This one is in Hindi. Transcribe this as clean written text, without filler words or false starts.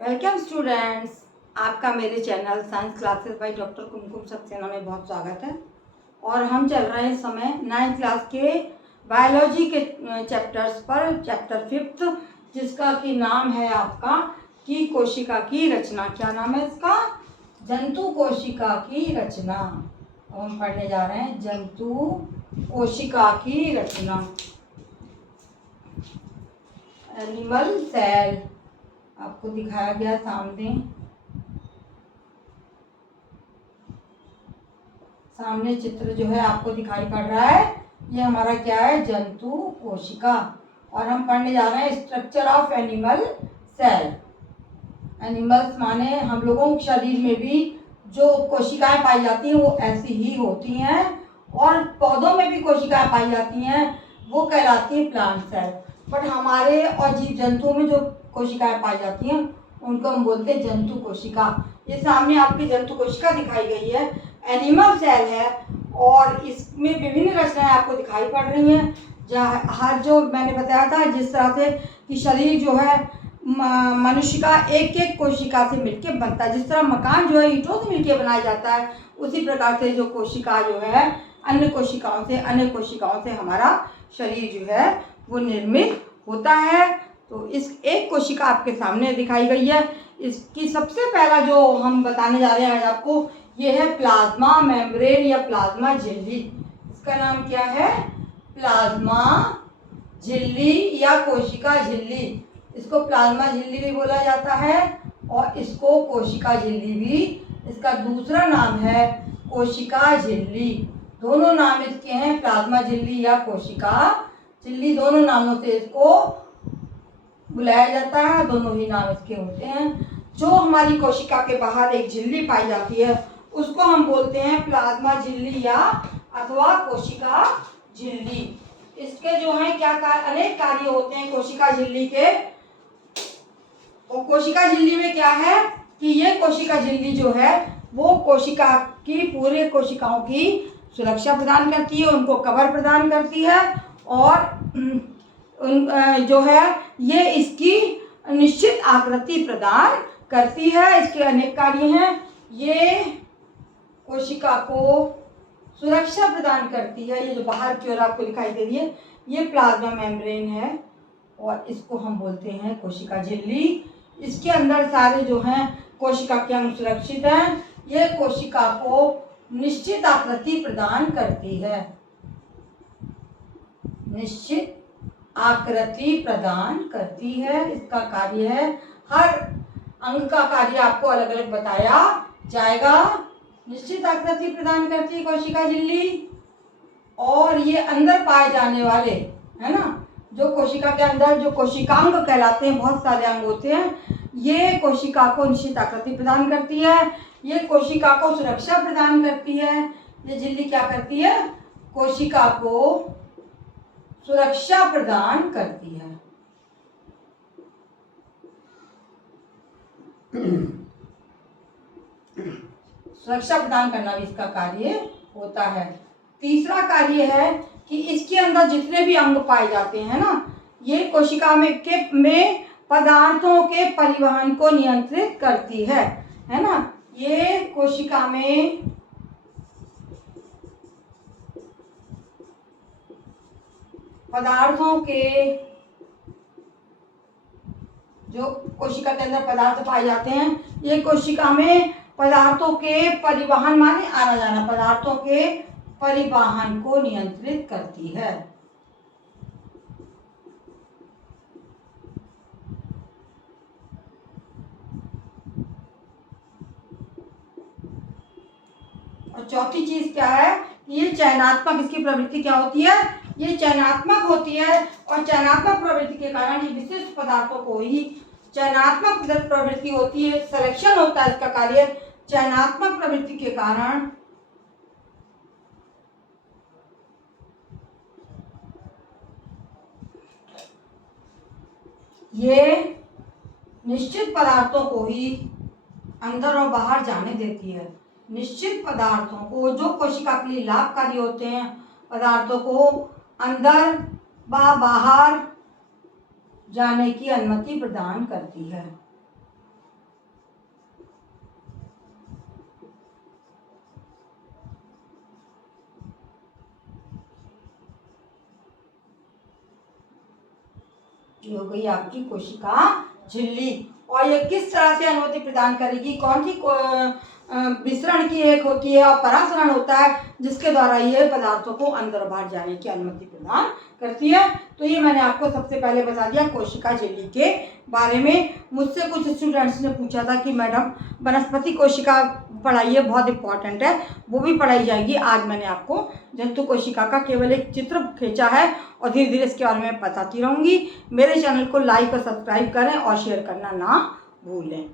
वेलकम स्टूडेंट्स, आपका मेरे channel science classes by doctor Kumkum Saxena में बहुत स्वागत है। और हम चल रहे हैं इस समय 9th क्लास के बायोलॉजी के चैप्टर्स पर, चैप्टर 5, जिसका कि नाम है आपका कि कोशिका की रचना। क्या नाम है इसका? जंतु कोशिका की रचना। अब हम पढ़ने जा रहे हैं जंतु कोशिका की रचना। एनिमल सेल आपको दिखाया गया सामने चित्र जो है आपको दिखाई पड़ रहा है। ये हमारा क्या है? जंतु कोशिका। और हम पढ़ने जा रहे हैं structure of animal cell. Animals माने हम लोगों के शरीर में भी जो कोशिकाएं पाई जाती हैं वो ऐसी ही होती हैं, और पौधों में भी कोशिकाएं पाई जाती हैं, वो कहलाती है प्लांट सेल। बट हमारे और जीव जंतुओं में जो कोशिकाएं पाई जाती हैं उनको हम बोलते हैं जंतु कोशिका। ये सामने आपकी जंतु कोशिका दिखाई गई है, एनिमल सेल है, और इसमें विभिन्न रचनाएं आपको दिखाई पड़ रही हैं। जहाँ हर जो मैंने बताया था जिस तरह से कि शरीर जो है मनुष्य का एक एक कोशिका से मिलकर बनता है, जिस तरह मकान जो है ईंटों से मिलकर बनाया जाता है, उसी प्रकार से जो कोशिका जो है अन्य कोशिकाओं से हमारा शरीर जो है वो निर्मित होता है। तो इस एक कोशिका आपके सामने दिखाई गई है। इसकी सबसे पहला जो हम बताने जा रहे हैं आज आपको, ये है प्लाज्मा मेम्ब्रेन या प्लाज्मा झिल्ली। इसका नाम क्या है? प्लाज्मा झिल्ली या कोशिका झिल्ली। इसको प्लाज्मा झिल्ली भी बोला जाता है और इसको कोशिका झिल्ली भी। इसका दूसरा नाम है कोशिका झिल्ली। दोनों नाम इसके हैं, प्लाज्मा झिल्ली या कोशिका झिल्ली। दोनों नामों से इसको बुलाया जाता है, दोनों ही नाम इसके होते हैं। जो हमारी कोशिका के बाहर एक झिल्ली पाई जाती है उसको हम बोलते हैं प्लाज्मा झिल्ली या अथवा कोशिका झिल्ली। इसके जो है क्या अनेक कार्य होते हैं कोशिका झिल्ली के। और कोशिका झिल्ली में क्या है कि ये कोशिका झिल्ली जो है वो कोशिका की पूरे कोशिकाओं की सुरक्षा प्रदान करती है, उनको कवर प्रदान करती है, और जो है ये इसकी निश्चित आकृति प्रदान करती है। इसके अनेक कार्य हैं। ये कोशिका को सुरक्षा प्रदान करती है। ये जो बाहर की ओर आपको दिखाई दे रही है ये प्लाज्मा मेम्ब्रेन है और इसको हम बोलते हैं कोशिका झिल्ली। इसके अंदर सारे जो हैं कोशिका के अंग सुरक्षित हैं। ये कोशिका को निश्चित आकृति प्रदान करती है, निश्चित आकृति प्रदान करती है। इसका कार्य है, हर अंग का कार्य आपको अलग अलग बताया जाएगा। निश्चित आकृति प्रदान करती है कोशिका झिल्ली। और ये अंदर पाए जाने वाले है ना, जो कोशिका के अंदर जो कोशिकांग कहलाते हैं, बहुत सारे अंग होते हैं, ये कोशिका को निश्चित आकृति प्रदान करती है। ये कोशिका को सुरक्षा प्रदान करती है। ये झिल्ली क्या करती है? कोशिका को सुरक्षा प्रदान करती है। सुरक्षा प्रदान करना भी इसका कार्य होता है। तीसरा कार्य है कि इसके अंदर जितने भी अंग पाए जाते हैं ना, ये कोशिका में पदार्थों के परिवहन को नियंत्रित करती है ना। ये कोशिका में पदार्थों के, जो कोशिका के अंदर पदार्थ पाए जाते हैं, ये कोशिका में पदार्थों के परिवहन माने आना जाना, पदार्थों के परिवहन को नियंत्रित करती है। और चौथी चीज क्या है? ये चयनात्मक, इसकी प्रवृत्ति क्या होती है? ये चयनात्मक होती है, और चयनात्मक प्रवृत्ति के कारण ये विशिष्ट पदार्थों को ही, चयनात्मक प्रवृत्ति होती है, सिलेक्शन होता है इसका कार्य। चयनात्मक प्रवृत्ति के कारण ये निश्चित पदार्थों को ही अंदर और बाहर जाने देती है। निश्चित पदार्थों को, जो कोशिका के लिए लाभकारी होते हैं, पदार्थों को अंदर व बाहर जाने की अनुमति प्रदान करती है। ये हो गई आपकी कोशिका झिल्ली। और ये किस तरह से अनुमति प्रदान करेगी, कौन सी विसरण की एक होती है और परासरण होता है जिसके द्वारा ये पदार्थों को अंदर बाहर जाने की अनुमति प्रदान करती है। तो ये मैंने आपको सबसे पहले बता दिया कोशिका झिल्ली के बारे में। मुझसे कुछ स्टूडेंट्स ने पूछा था कि मैडम वनस्पति कोशिका पढ़ाइए, बहुत इंपॉर्टेंट है, वो भी पढ़ाई जाएगी। आज मैंने आपको जंतु कोशिका का केवल एक चित्र खींचा है और धीरे धीरे इसके बारे में बताती रहूँगी। मेरे चैनल को लाइक और सब्सक्राइब करें और शेयर करना ना भूलें।